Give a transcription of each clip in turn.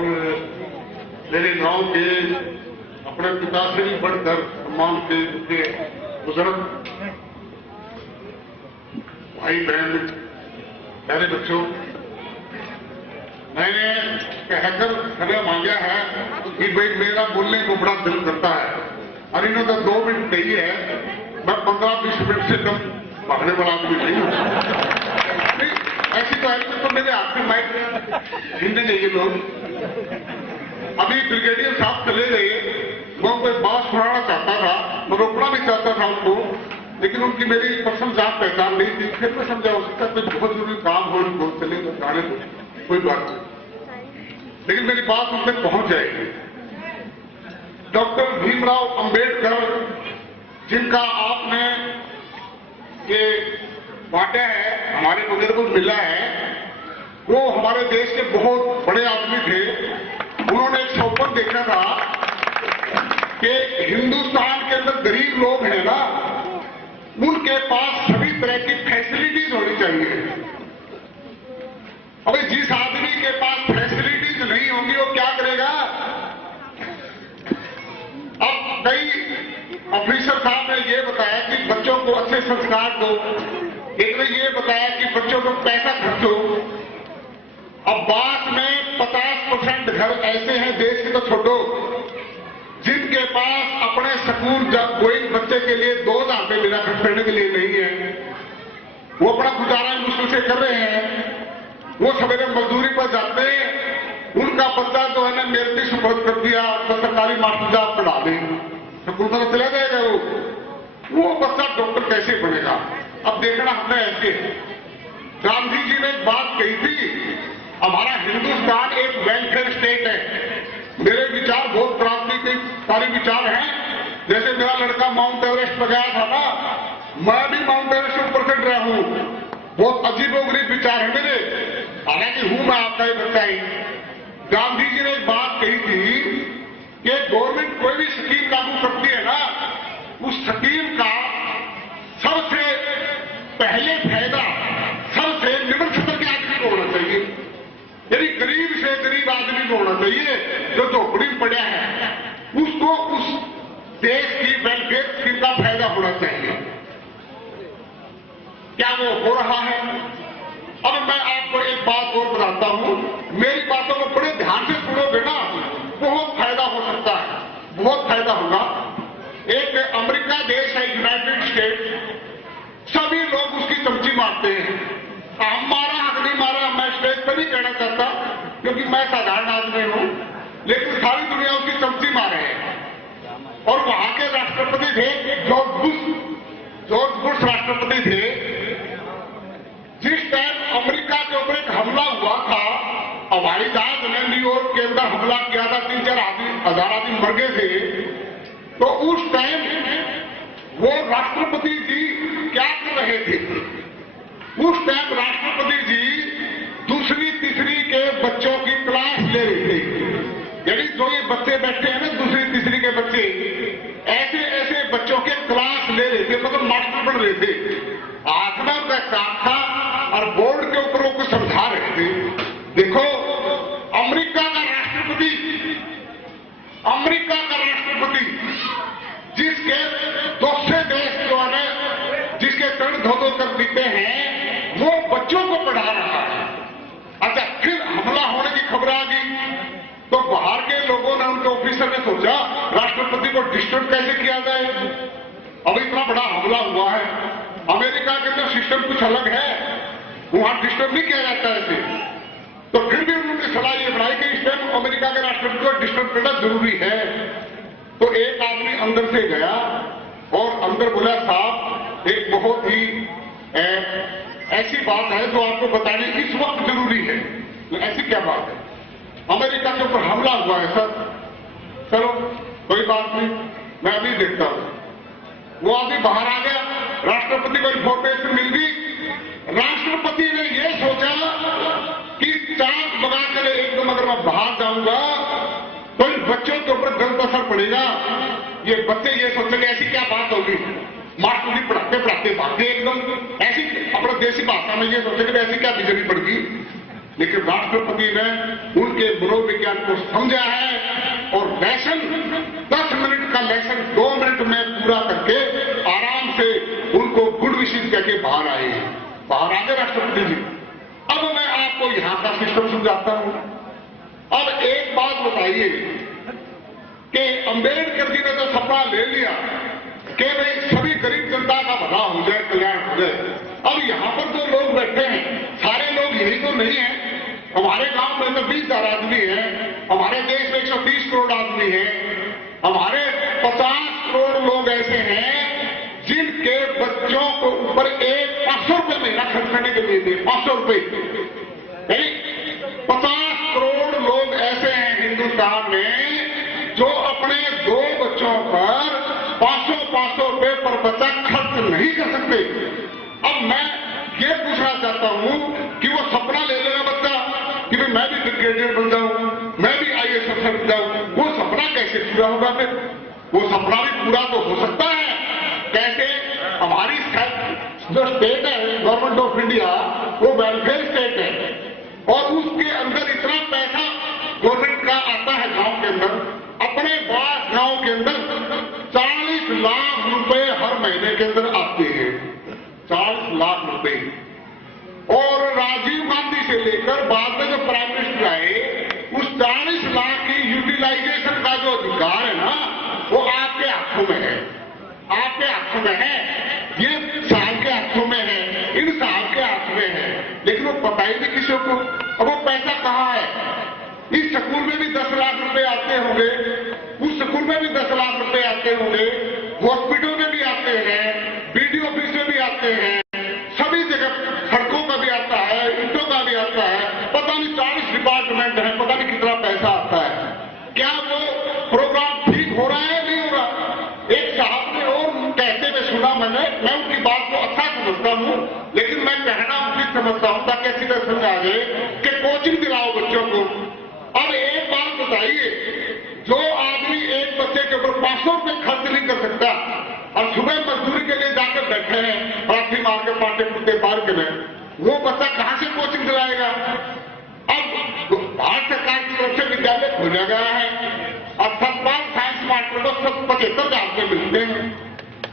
और मेरे गांव के अपने पिता से भी बढ़कर सम्मान के बुजुर्ग भाई बहन, प्यारे बच्चों, मैंने कहकर खबर मांगा है कि भाई मेरा बोलने को बड़ा दिल करता है और इन्होंने 2 मिनट कही है, मैं 15-20 मिनट से कम भागने वाला आदमी नहीं हूँ। ऐसी तो है तो मेरे हाथ में माइक हिंदी नहीं है लोग। अभी ब्रिगेडियर साहब चले गए, वो कोई बात सुनाना चाहता था, मैं रोकना भी चाहता था उनको, लेकिन उनकी मेरी पर्सनल जान पहचान नहीं थी। फिर मैं समझा उसका कोई बहुत जरूरी काम हो, उनको चले तो जाने दो, कोई बात नहीं, लेकिन मेरी बात उन तक पहुंच जाएगी। डॉक्टर भीमराव अंबेडकर, जिनका आपने ये बांटा है, हमारे बुजुर्ग को मिला है, वो हमारे देश के बहुत बड़े आदमी थे। उन्होंने एक स्वप्न देखा था कि हिंदुस्तान के अंदर गरीब लोग हैं ना, उनके पास सभी तरह की फैसिलिटीज होनी चाहिए। अभी जिस आदमी के पास फैसिलिटीज नहीं होंगी वो क्या करेगा? अब कई ऑफिसर साहब ने ये बताया कि बच्चों को अच्छे संस्कार दो, एक ने ये बताया कि बच्चों को पैसा खर्चो। अब बात में 50% घर ऐसे हैं देश के, तो छोड़ो, जिनके पास अपने स्कूल कोई बच्चे के लिए 2000 रुपये बिना खर्च करने के लिए नहीं है, वो अपना गुजारा मुश्किल से कर रहे हैं। वो सवेरे मजदूरी पर जाते हैं, उनका बच्चा जो है ना मेरे सुपुर्द कर दिया, तो सरकारी मास्टर साहब पढ़ा दें, स्कूल पर चला जाएगा वो बच्चा डॉक्टर कैसे बनेगा? अब देखना हमने ऐसे, गांधी जी ने एक बात कही थी, हमारा हिंदुस्तान एक वेलफेयर स्टेट है। मेरे विचार बहुत क्रांतिकारी विचार हैं। जैसे मेरा लड़का माउंट एवरेस्ट पर गया था ना, मैं भी माउंट एवरेस्ट ऊपर चढ़ रहा हूं। बहुत अजीबोगरीब विचार है मेरे, हालांकि हूं मैं आपका ही बच्चा ही। गांधी जी ने एक बात कही थी कि गवर्नमेंट कोई भी स्कीम लागू करती है ना, उस स्कीम का सबसे पहले फायदा सबसे निम्न स्तर के आदमी को होना चाहिए, यानी गरीब से गरीब आदमी को होना चाहिए, जो झोपड़ी में पड़ा है, उसको उस देश की वेलफेयर स्कीम का फायदा होना चाहिए। क्या वो हो रहा है? अब मैं आपको एक बात और बताता हूं, मेरी बातों को बड़े ध्यान से सुनोगे ना, बहुत फायदा हो सकता है, बहुत फायदा होगा। एक अमेरिका देश है, यूनाइटेड स्टेट, सभी लोग उसकी चमची मारते हैं। हमारा हक नहीं मारा, मैं स्टेज पर नहीं कहना चाहता क्योंकि मैं साधारण आदमी हूं, लेकिन सारी दुनिया उसकी चमची मारे है। और वहां के राष्ट्रपति थे जॉर्ज बुश राष्ट्रपति थे। जिस टाइम अमेरिका के ऊपर एक हमला हुआ था, हवाई जहाज ने न्यूयॉर्क के अंदर हमला किया था, 3-4 हजार आदमी मर गए थे, तो उस टाइम वो राष्ट्रपति जी क्या कर रहे थे? उस टाइम राष्ट्रपति जी दूसरी तीसरी के बच्चों की क्लास ले रहे थे, यानी जो ये बच्चे बैठे हैं ना, दूसरी तीसरी के बच्चे, ऐसे ऐसे बच्चों के क्लास ले रहे थे, मतलब मास्टर पढ़ रहे थे। आत्मा का काम था और बोर्ड के ऊपर वो कुछ समझा रहे थे। देखो, अमेरिका का राष्ट्रपति जिसके दूसरे देश जो है जिसके कण धो कर देते हैं, वो बच्चों को पढ़ा रहा है। अच्छा, फिर हमला होने की खबर आ गई तो बाहर के लोगों ने, उनके ऑफिसर ने सोचा राष्ट्रपति को डिस्टर्ब कैसे किया जाए। अब इतना बड़ा हमला हुआ है, अमेरिका के अंदर सिस्टम कुछ अलग है, वहां डिस्टर्ब नहीं किया जाता ऐसे। तो फिर भी उन्होंने सलाह ये बनाई कि इस टाइम अमेरिका के राष्ट्रपति को डिस्टर्ब करना जरूरी है। तो एक आदमी अंदर से गया और अंदर बोला, साहब एक बहुत ही ऐसी बात है जो आपको बताने इस वक्त जरूरी है। ऐसी क्या बात है? अमेरिका के ऊपर हमला हुआ है सर। चलो कोई बात नहीं, मैं अभी देखता हूं। वो आदमी बाहर आ गया, राष्ट्रपति को इंफॉर्मेशन मिल गई। राष्ट्रपति ने यह सोचा कि चांद लगाकर एकदम अगर मैं बाहर जाऊंगा तो इन बच्चों के ऊपर गलत असर पड़ेगा। ये बच्चे ये सोचेंगे ऐसी क्या बात होगी, मास्टर जी पढ़ाते भागते एकदम ऐसी, अपने देसी भाषा में ये सोचेंगे ऐसी क्या बिजली पड़ गई। लेकिन राष्ट्रपति ने उनके मनोविज्ञान को समझा है और लेसन 10 मिनट का लेसन 2 मिनट में पूरा करके आराम से उनको गुड विशेष करके बाहर आए हैं। बाहर आ गए राष्ट्रपति जी। अब मैं आपको यहां का सिस्टम समझाता हूं। अब एक बात बताइए कि अंबेडकर जी ने तो सपना ले लिया कि भाई सभी गरीब जनता का भला हो जाए, कल्याण हो जाए। अब यहां पर जो लोग बैठे हैं सारे लोग यही तो नहीं है। हमारे गांव में तो 20,000 आदमी है, हमारे देश में 130 करोड़ आदमी है, हमारे 50 करोड़ लोग ऐसे हैं जिनके बच्चों को ऊपर 500 रुपये महीना खर्च करने के लिए 500 रुपये। 50 करोड़ लोग ऐसे हैं हिंदुस्तान में जो अपने 2 बच्चों पर 500 रुपये पर बच्चा खर्च नहीं कर सकते। अब मैं ये पूछना चाहता हूं कि वो सपना ले लेगा बच्चा कि भाई मैं भी ब्रिगेडियर बन जाऊं, मैं भी IAS अफसर बन जाऊं, वो सपना कैसे पूरा होगा? फिर वो सपना भी पूरा तो हो सकता है। कैसे? हमारी जो स्टेट है गवर्नमेंट ऑफ इंडिया वो वेलफेयर स्टेट है और उसके अंदर इतना पैसा गवर्नमेंट का आता है गांव के अंदर। अपने बास गांव के अंदर 40 लाख रुपए हर महीने के अंदर आते हैं, 40 लाख रुपए। और राजीव गांधी से लेकर बाद में जो प्राइम मिनिस्टर आए उस 40 लाख की यूटिलाइजेशन का जो अधिकार है ना वो आपके हाथों में है, आपके हाथों में है। ये साल के हाथों में है, इन साल के हाथ में है, लेकिन वो पता ही नहीं किसी को। अब वो पैसा कहाँ है? इस स्कूल में भी 10 लाख रुपए आते होंगे, उस स्कूल में भी 10 लाख रुपए आते होंगे, हॉस्पिटल में भी आते हैं, BDO ऑफिस में भी आते हैं, सभी जगह सड़कों का भी आता है, ईंटों का भी आता है। पता नहीं 40 डिपार्टमेंट है, पता नहीं कितना पैसा आता है। क्या वो प्रोग्राम ठीक हो रहा है, नहीं हो रहा? एक साहब ने और कहते हुए सुना मैंने, मैं उनकी बात को अच्छा समझता हूं, लेकिन मैं कहना उचित समझता हूं ताकि अच्छी तरह समझ आ जाए कि कोचिंग दिलाओ बच्चों को। अब एक बात बताइए, जो आदमी एक बच्चे के ऊपर 500 रुपये खर्च नहीं कर सकता और सुबह मजदूरी के लिए जाकर बैठे हैं लाठी मार के पाटे पुटे पार्क में, वो बच्चा कहां से कोचिंग दिलाएगा? अब भारत सरकार की तरफ से विद्यालय खोला गया है और सतपाल साइंस मास्टर को 75,000 रुपये मिलते हैं।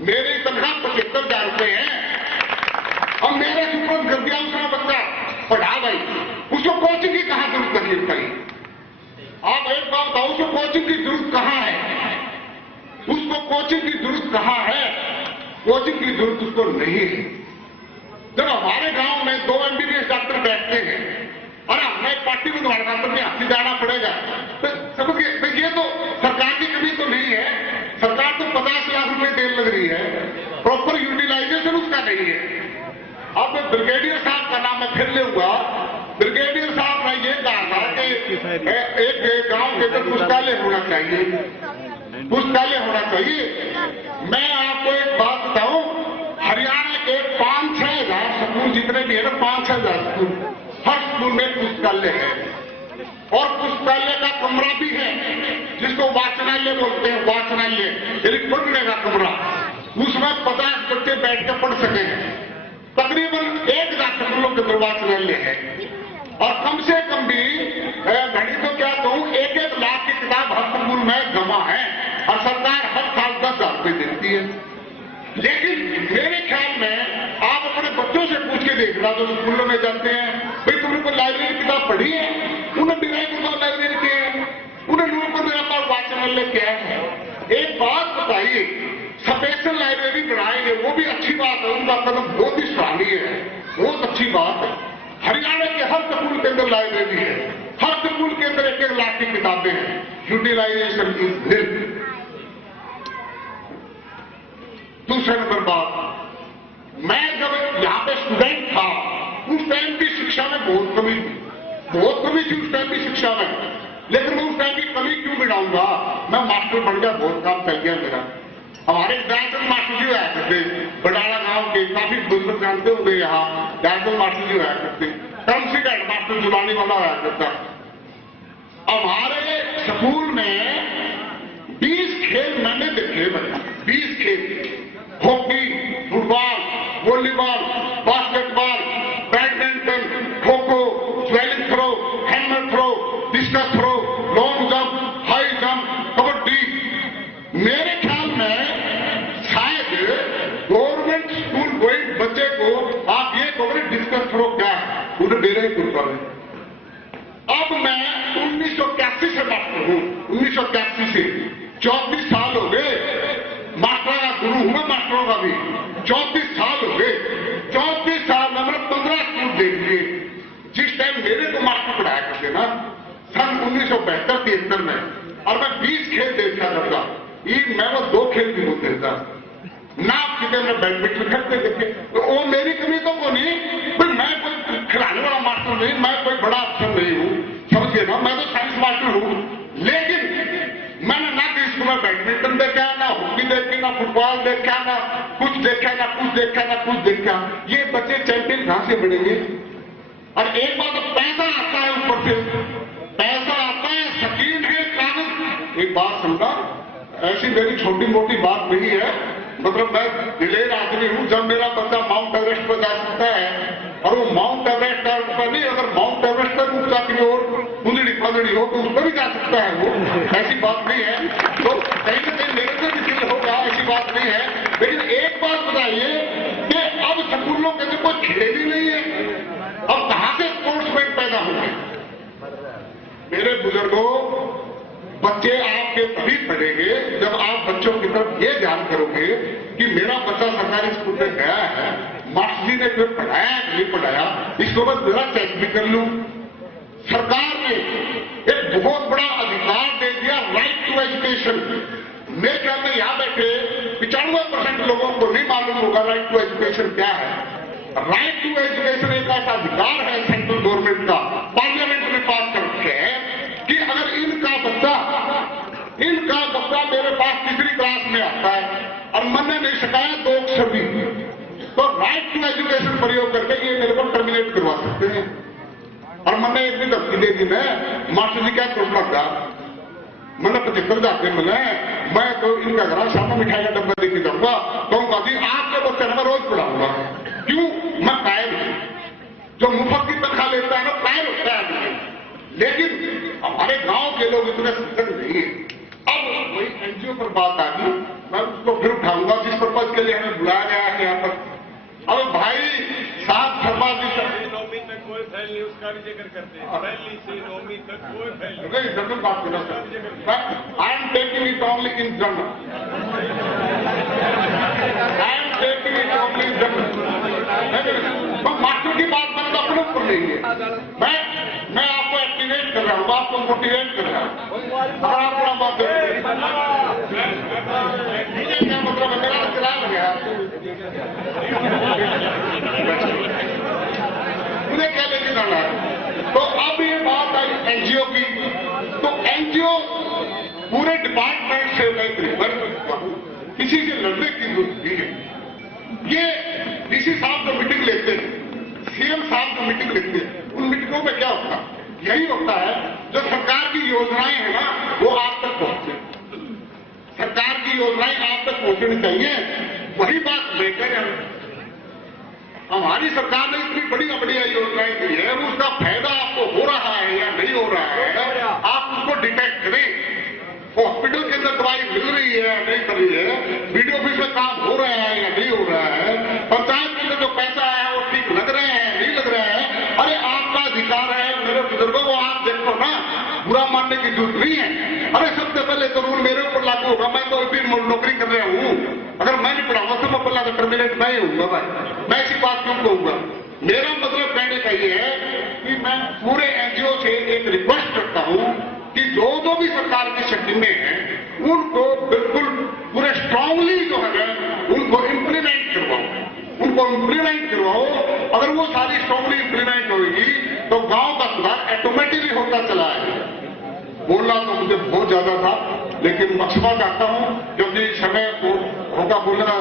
मेरी तनख्वाह 75,000 रुपये है और मेरे सुपुर्द कर दिया उसका बच्चा पढ़ा भाई, उसको कोचिंग की कहां जरूरत नहीं बताइए? आप एक बात बताओ, उसको कोचिंग की जरूरत कहां है? उसको कोचिंग की जरूरत कहां है? कोचिंग की जरूरत उसको नहीं है। जब हमारे गांव में 2 MBBS डॉक्टर बैठते हैं और हमें पार्टी में डॉक्टर में हाथी जाना पड़ेगा, तो समझिए ये तो सरकार की कमी तो नहीं है। सरकार तो 50 लाख रुपए देने लग रही है, प्रॉपर यूटिलाइजेशन उसका नहीं है। अब ब्रिगेडियर साहब का नाम मैं फिर लूंगा। ब्रिगेडियर साहब ने यह कहा था कि एक गांव के अंदर पुस्तकालय होना चाहिए, पुस्तकालय होना चाहिए। मैं आपको एक बात बताऊं, हरियाणा के 5-6 हजार स्कूल जितने भी है ना, 5-6 हजार स्कूल, हर स्कूल में पुस्तकालय है और पुस्तकालय का कमरा भी है जिसको वाचनालय बोलते हैं। वाचनालय यानी पढ़ने का कमरा, उसमें 50 बच्चे बैठ कर पढ़ सके। तकरीबन 1,000 स्कूलों के अंदर वाचनालय है और कम से कम भी घड़ी तो क्या कहूं, 1-1 लाख की किताब हर स्कूल में जमा है और सरकार हर साल 10,000 रुपये देती है। लेकिन मेरे ख्याल में आप अपने बच्चों से पूछ के देखना जो स्कूलों में जाते हैं, भाई तुमने कोई लाइब्रेरी किताब पढ़ी है? उन्हें डिजाइन को लाइब्रेरी क्या है, उन्हें लोगों को मेरा पास वाचनालय क्या है? एक बात बताइए, स्पेशल लाइब्रेरी बनाएंगे वो भी अच्छी बात है, उनका कदम बहुत ही सराहनीय है, बहुत अच्छी बात है। हरियाणा के हर स्कूल के अंदर लाइब्रेरी है, हर स्कूल के अंदर 1-1 लाख की किताबें हैं। Utilization is nil. दूसरे नंबर बात, मैं जब यहाँ पे स्टूडेंट था उस टाइम की शिक्षा में बहुत कमी थी उस टाइम की शिक्षा में। लेकिन मैं उस टाइम की कमी क्यों मिटाऊंगा? मैं मास्टर बन गया, बहुत काम चल गया मेरा। हमारे डायरेक्टर मास्टर जी आया करते बडाला गांव के, काफी बुजुर्ग जानते होंगे यहाँ, डायरेक्टर मास्टर जी आया करते, कम से कम मास्टर जुलानी वाला आया करता। हमारे स्कूल में 20 खेल मैंने देखे बच्चा, 20 खेल, hockey, football, volleyball, basketball, badminton, kho kho, javelin throw, 100 throw, discus throw, long jump, high jump, kabaddi. मेरे ख्याल में शायद गवर्नमेंट स्कूल गोइंग बच्चे को आप ये कहोगे डिस्कस थ्रो क्या है, उन्हें दे रहे हैं। अब मैं 1981 से बात करूं, 1981 से 34 साल हो गए, मास्टर का गुरु हूं मैं, मास्टरों का भी 34 साल हो गए। 34 साल में मैंने 15 स्कूल देख लिए। जिस टाइम मेरे को मास्टर पढ़ाया करते ना, सन 1972-73 में, और मैं 20 खेल देखता था। मैं वो 2 खेल भी होते था ना, कितने में बैडमिंटन खेलते देखे। तो वो मेरी कमी तो को नहीं, मैं कोई खिलाने वाला मास्टर नहीं, मैं कोई बड़ा अफसर नहीं हूं, समझिए ना, मैं तो साइंस मास्टर हूं। लेकिन मैंने ना कि इसमें बैडमिंटन देखा, ना हॉकी देखी, ना फुटबॉल देखा, ना कुछ देखा, ना कुछ देखा, ना कुछ देखा। ये बच्चे चैंपियन कहां से बनेंगे? और एक बात, पैसा आता है ऊपर से, पैसा आता है, शकीन है कागज। एक बात समझा, ऐसी मेरी छोटी मोटी बात नहीं है, मतलब मैं दिलेर आदमी हूं। जब मेरा बच्चा माउंट एवरेस्ट पर जा सकता है, और वो माउंट एवरेस्ट पर नहीं, अगर माउंट एवरेस्ट तक ऊंचा की ओर कुंदड़ी पदड़ी हो तो उस पर भी जा सकता है, वो ऐसी बात नहीं है। तो कहीं ना कहीं मेरे से भी दिल होगा, ऐसी बात नहीं है। लेकिन एक बात बताइए कि अब स्कूलों के अंदर कोई खेल ही नहीं है, अब कहां से स्पोर्ट्समैन पैदा होंगे? मेरे बुजुर्गों, बच्चे आपके तभी पढ़ेंगे जब आप बच्चों की तरफ ये ध्यान करोगे कि मेरा बच्चा सरकारी स्कूल में गया है, मास्टर जी ने कोई पढ़ाया नहीं पढ़ाया, इसको बस मेरा चेक भी कर लूं। सरकार ने एक बहुत बड़ा अधिकार दे दिया, राइट टू एजुकेशन। मेरे ख्याल में यहां बैठे 95% लोगों को नहीं मालूम होगा राइट टू एजुकेशन क्या है। राइट टू एजुकेशन एक ऐसा अधिकार है सेंट्रल गवर्नमेंट का, पार्लियामेंट ने पास कर रखे हैं कि अगर इनका बच्चा मेरे पास तीसरी क्लास में आता है और मैंने नहीं सिखाया 2 अक्षर भी, तो राइट टू एजुकेशन प्रयोग करके ये मेरे को टर्मिनेट करवा सकते हैं। और मैंने एक भी धमकी दे दी, मास्टर जी क्या चोट लग गया, मैंने 75 जाते मैं तो इनका घर सामने मिठाई का डब्बा देके जाऊंगा, कहूंगा जी आपके बच्चे मैं रोज पढ़ाऊंगा। क्यों? मैं कायल हूं। जो मुफ्त की तनख्वाह लेता है ना, कायल होता है आदमी। लेकिन हमारे गांव के लोग इतने सजग नहीं है। अब वही एनजीओ पर बात आ गई, मैं उसको फिर उठाऊंगा जिस पर्पज के लिए हमें बुलाया गया है यहाँ पर। अब भाई साहब शर्मा जी नौवीं तक कोई फैल नहीं, उसका भी जिक्र करते हैं। पहली से 9वीं तक कोई फैल नहीं। जनरल बात करना sir, I am taking it only in general, I am taking it only in general. तो मास्टर की बात मैंने अपने ऊपर नहीं है, मैं आपको एक्टिवेट कर रहा हूँ, आपको मोटिवेट कर रहा हूँ। अगर आप थोड़ा बात क्या मतलब है, मेरा चला गया, मुझे क्या लेके जाना है? तो अब ये बात आई एनजीओ की, तो एनजीओ पूरे डिपार्टमेंट से मैं रिक्वेस्ट करता हूं, किसी से लड़ने की जरूरत नहीं है। ये डीसी साहब जो मीटिंग लेते हैं, सीएम साहब जो मीटिंग लेते हैं, उन मीटिंगों में क्या होता है? यही होता है जो सरकार की योजनाएं है ना, वो आप तक पहुंचे। सरकार की योजनाएं आप तक पहुंचनी चाहिए, वही बात लेकर हमारी सरकार ने इतनी बढ़िया बढ़िया योजनाएं दी है, उसका फायदा आपको हो रहा है या नहीं हो रहा है, आप उसको डिटेक्ट करें। हॉस्पिटल के अंदर दवाई मिल रही है या नहीं मिल रही है, बीडीओ ऑफिस में काम हो रहा है या नहीं हो रहा है, पंचायत के अंदर जो पैसा है वो ठीक लग रहे हैं नहीं लग रहा है। अरे आपका अधिकार है मेरे बुजुर्गों को, आप देखो ना, बुरा मानने की जरूरत नहीं है। अरे सबसे पहले तो रूल मेरे ऊपर लागू होगा, मैं तो अभी नौकरी कर रहा हूं, अगर मैं नहीं पढ़ाऊंगा तो मैं पल्ला का टर्मिनेट मैं ही हूंगा भाई, मैं ऐसी बात क्यों कहूंगा? मेरा मतलब कहने का ये है कि मैं पूरे एनजीओ से एक रिक्वेस्ट करता हूं कि जो भी सरकार की शक्ति में है उनको बिल्कुल पूरे स्ट्रांगली जो है उनको इम्प्लीमेंट करवाओ। अगर वो सारी स्ट्रांगली इम्प्लीमेंट होगी तो गांव का सुधार ऑटोमेटिकली होता चला है। बोलना तो मुझे बहुत ज्यादा था, लेकिन मैं क्षमा चाहता हूं क्योंकि समय को होगा बोलना।